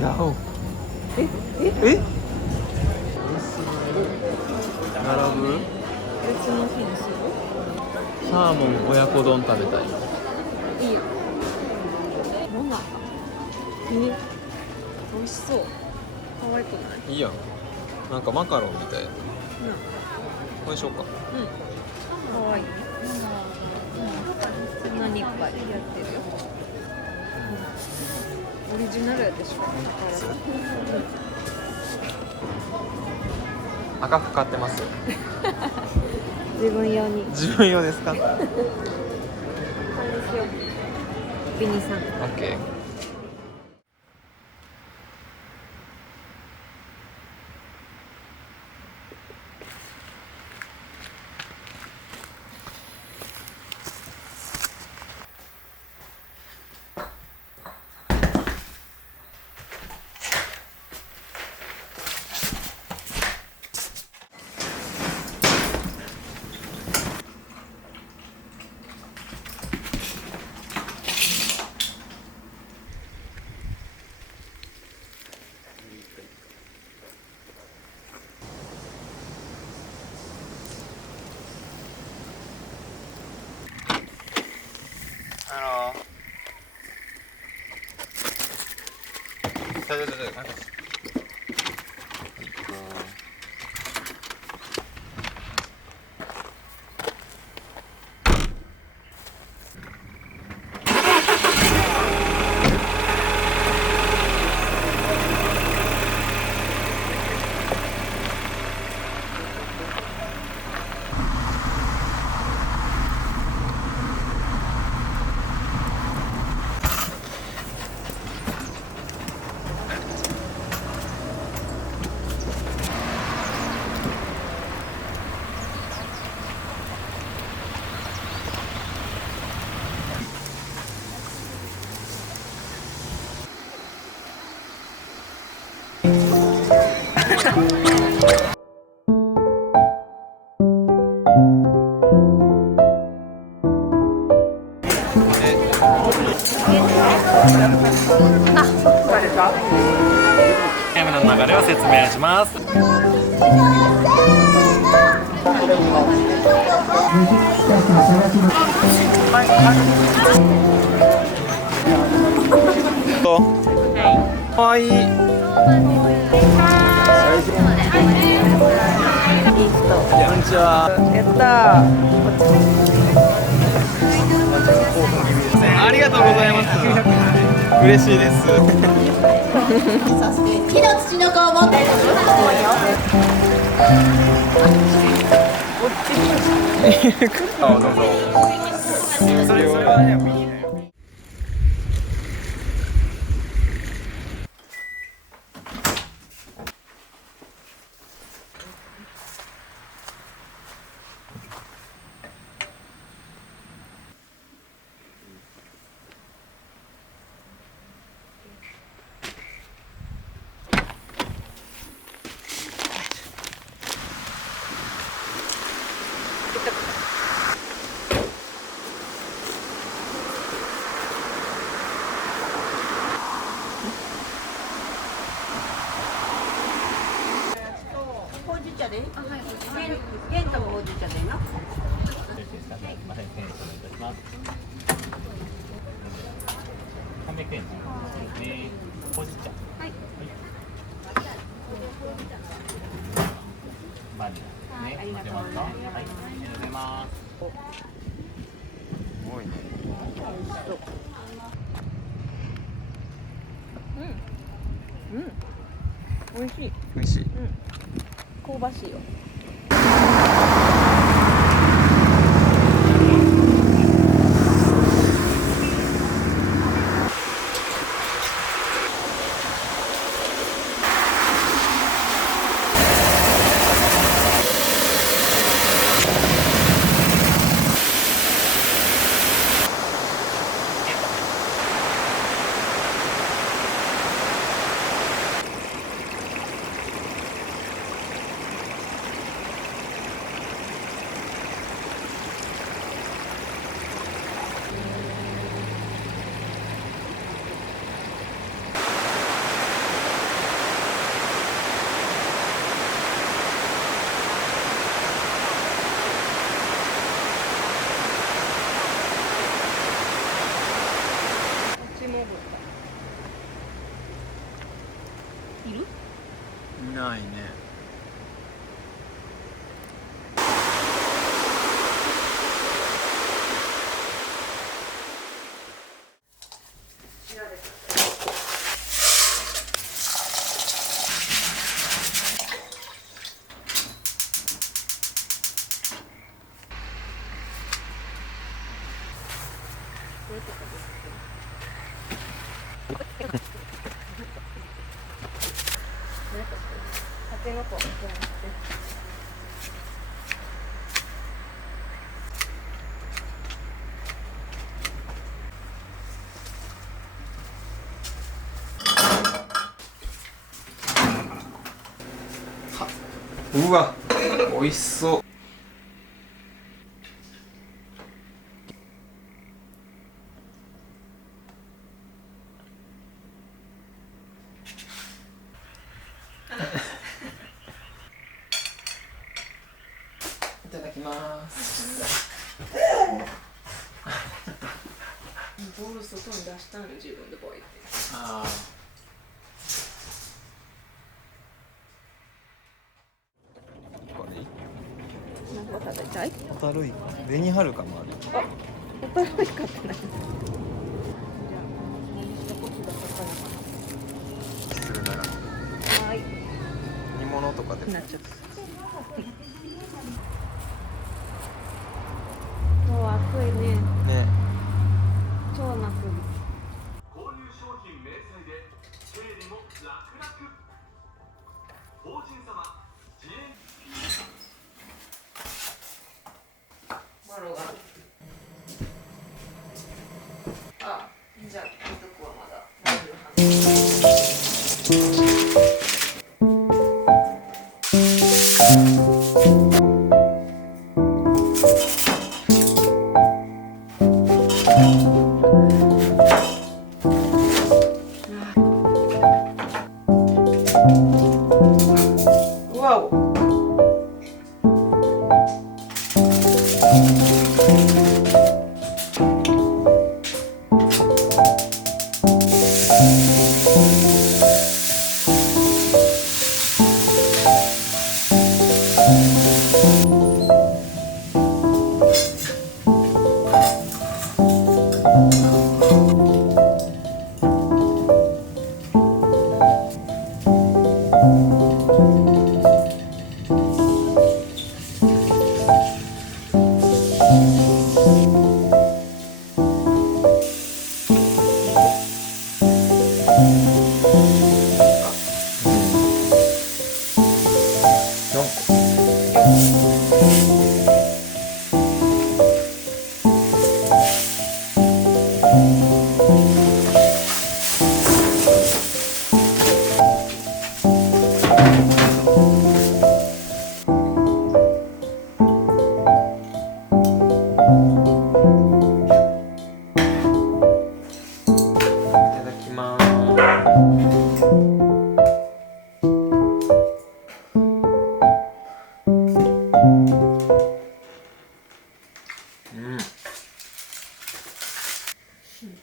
違う。え並ぶ。別の日にする？サーモン親子丼食べたい。いいよ。モナカ。美味しそう。可愛くない？いいやん。なんかマカロンみたいな。うん。これしようか。可愛い。そんなにいっぱいやってるよ。オリジナルやでしょ。赤く買ってます。自分用に。自分用ですか？これにしよう。ビニさん。オッケー。なんかゲームの流れを説明します。かわいい。こんにちは。やったありがとうございます。嬉しいです。木の土の子を持っているどうぞ。それはね。ほうじ茶で、玄太もほうじ茶でな。300円ですね。ほうじ茶。はい。バニラね。ありがとうございます。はい。ありがとうございます。すごいね。美味しい。美味しい。香ばしいよ。いないね。タケノコじゃなくて。うわ、美味しそう。いただきます。ボール外に出したのよ、自分でボイって。ああ。なんか食べたい？ホタルイカ、紅はるかもある。ホタルイカって何？するなら。はい。煮物とかでも。なっちゃった。今日は暑いね。ね。超夏日。購入商品明細で経理も楽々。法人様自営マロが。あ、じゃあ監督はまだわお。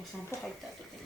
お散歩入った後でね。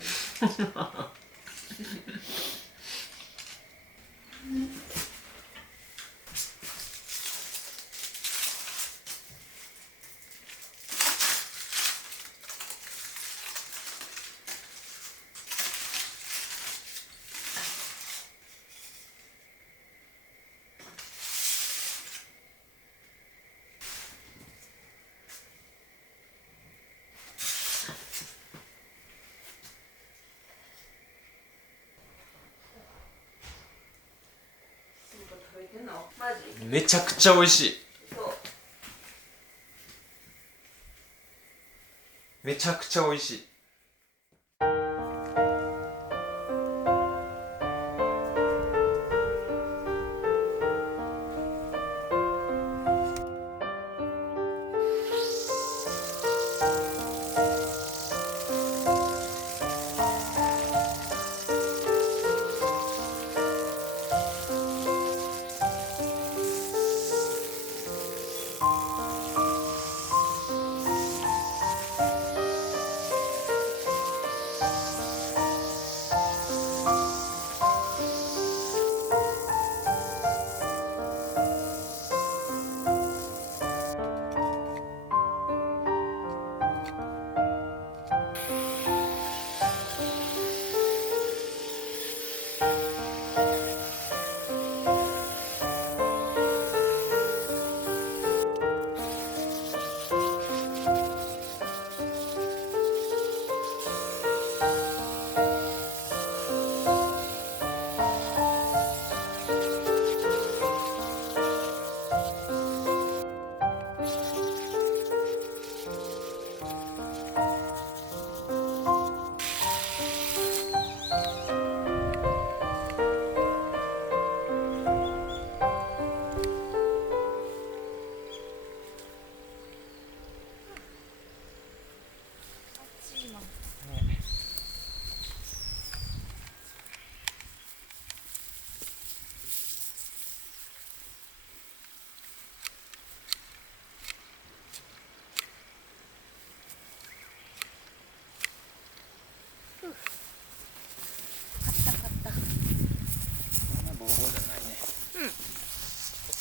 めちゃくちゃ美味しい。めちゃくちゃ美味しい。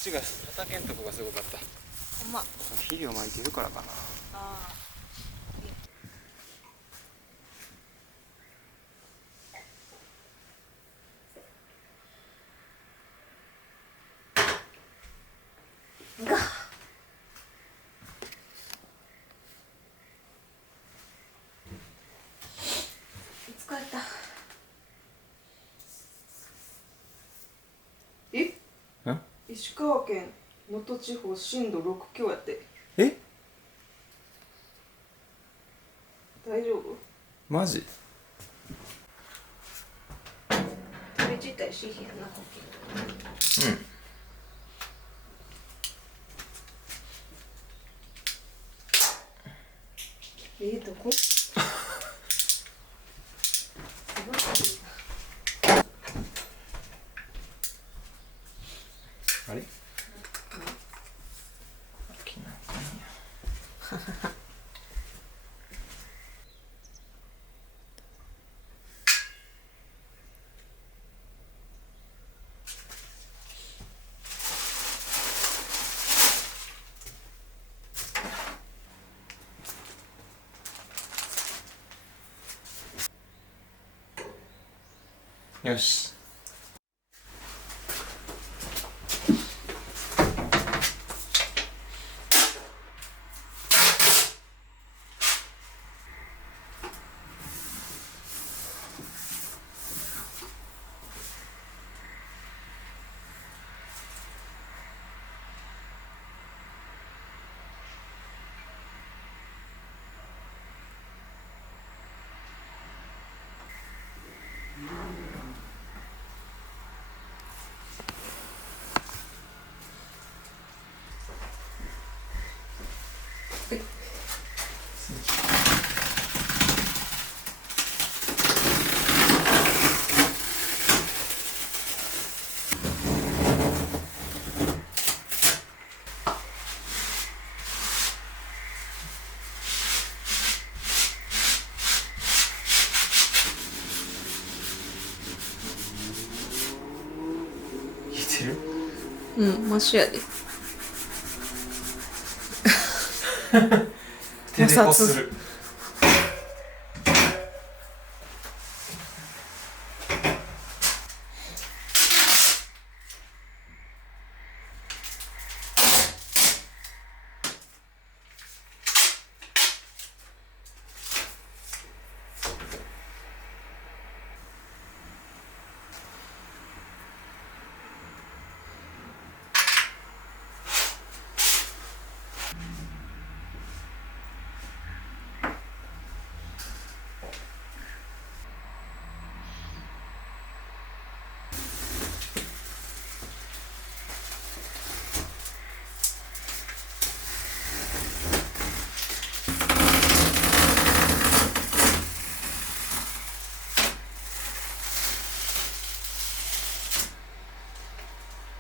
ちが畑のとこがすごかった。ほんま。肥料撒いてるからかな。ああ。疲れた。石川県能登地方震度6強やって。え、大丈夫？マジ？飛び散ったりしひんやな、こうん。どこ？あれ？よし。うん、マシやで。手でこする。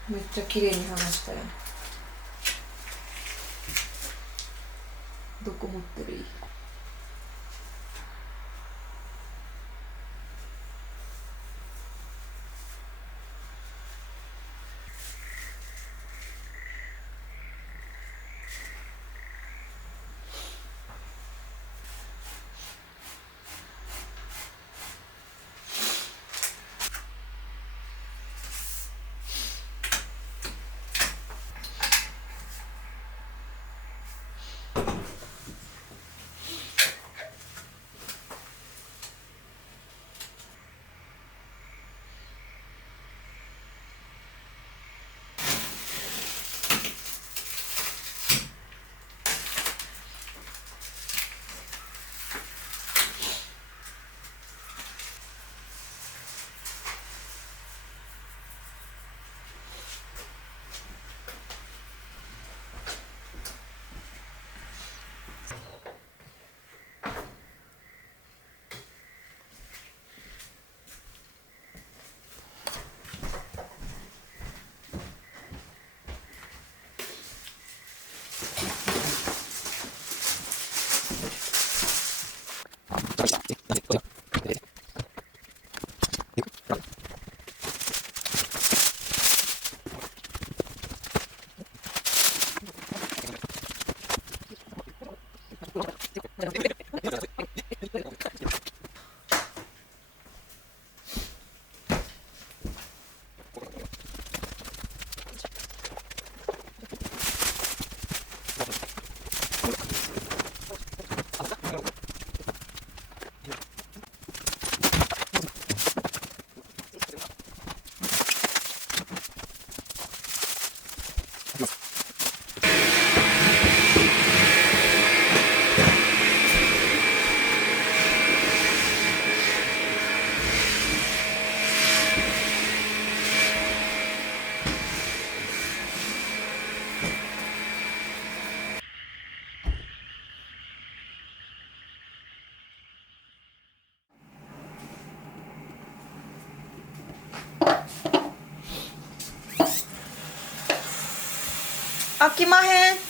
めっちゃ綺麗に剥がしたよ。どこ持ってる？いい？飽きまへん。